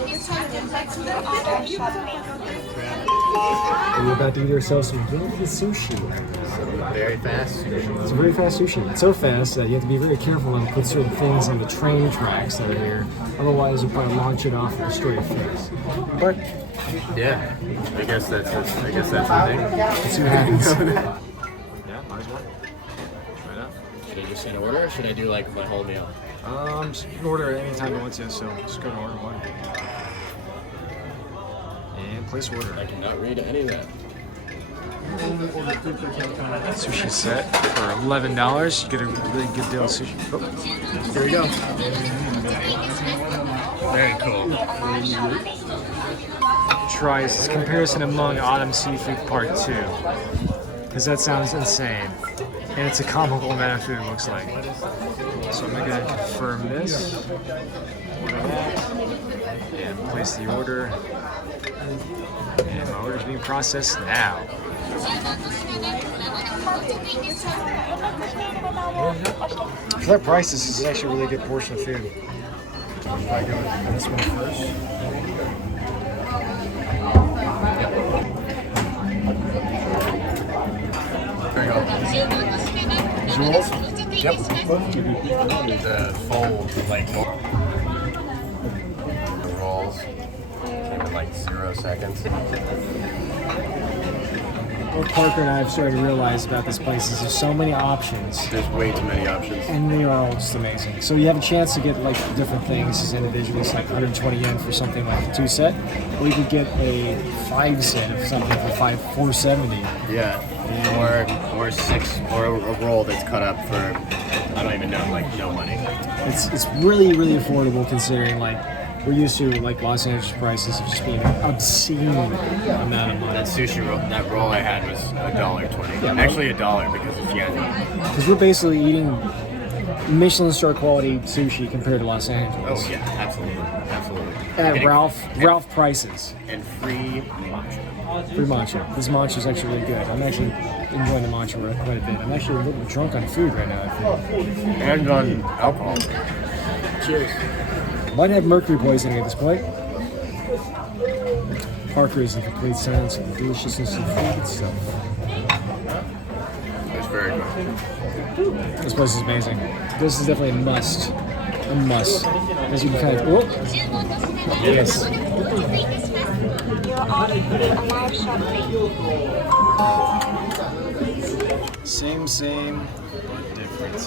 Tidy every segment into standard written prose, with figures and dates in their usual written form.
We're about to eat ourselves some Genki Sushi. Very fast sushi. It's a very fast sushi. It's so fast that you have to be very careful when you put certain things on the train tracks that are here. Otherwise, you'll probably launch it off and destroy your face. But yeah, I guess that's the thing. let's see what happens. Yeah, might as well. Try it out. Should I just say an order or should I do like my whole meal? Just order anytime you want to, so just go to order one. And place order. I cannot read any of that. Sushi set for $11. You get a really good deal of sushi. Oh, here we go. Very cool. Try this comparison among Autumn Seafood Part 2. Because that sounds insane. And it's a comical amount of food, it looks like. So I'm going to confirm this. Order that. And place the order. And my order is being processed now. For that price, this is actually a really good portion of food. I go with this one first. There you go. Rolls? Yep. The fold, like the rolls. In like 0 seconds. What Parker and I have started to realize about this place is there's so many options. There's way too many options. And they are all just amazing. So you have a chance to get like different things as individuals, like 120 yen for something like a 2 set, or you could get a 5 set of something for 470. Yeah. Or 6 or a roll that's cut up for I don't even know, like no money. It's really affordable considering like we're used to like Los Angeles prices of just being an obscene amount of money. That sushi roll, that roll I had was $1.20. Yeah, actually $1 because it's yen. Because we're basically eating Michelin Star quality sushi compared to Los Angeles. Oh yeah, absolutely. At Ralph prices. And free matcha. Free matcha. This matcha is actually really good. I'm actually enjoying the matcha quite a bit. I'm actually a little drunk on food right now, I feel. And on alcohol. Cheers. Might have mercury poisoning at this point. Parker is in complete silence of the deliciousness of food itself. It's very good. This place is amazing. This is definitely a must. A must. As you can kind of... Oh! Yes. Same, but different.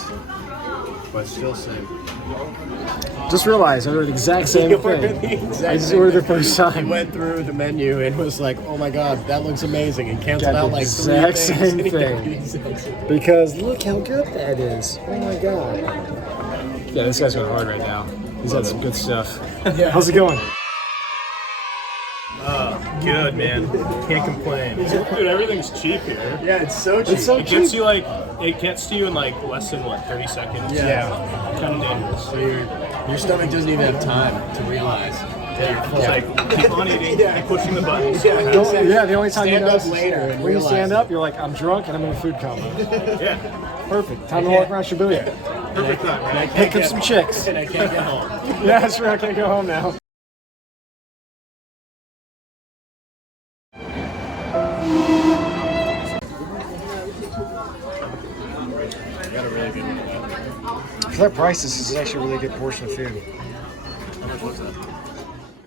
But still same. Just realized I ordered the exact same thing. I just ordered the first He time. went through the menu and was like, "Oh my god, that looks amazing," and canceled Got out the like exact 3 same things. thing. Because look how good that is. Oh my god. Yeah, this guy's going hard right now. He's had some good stuff. Yeah. How's it going? Good, man. Can't complain. Dude, everything's cheap here. Yeah, it's so cheap. It's so It gets cheap. you like, it gets to you in like less than 30 seconds. Yeah. Kind of dangerous. So your stomach doesn't even have time to realize that you're full. It's like, keep on eating, keep pushing the buttons. Yeah, Yeah, the only time you Stand up notice is later and when you realize stand it. up, you're like, I'm drunk and I'm in a food coma. Yeah. Perfect. Time to walk around Shibuya. Perfect time, right? Pick up some chicks. And I can't get home. Yeah, that's right. I can't go home now. I got a really good one. For that price, this is actually a really good portion of food. How much was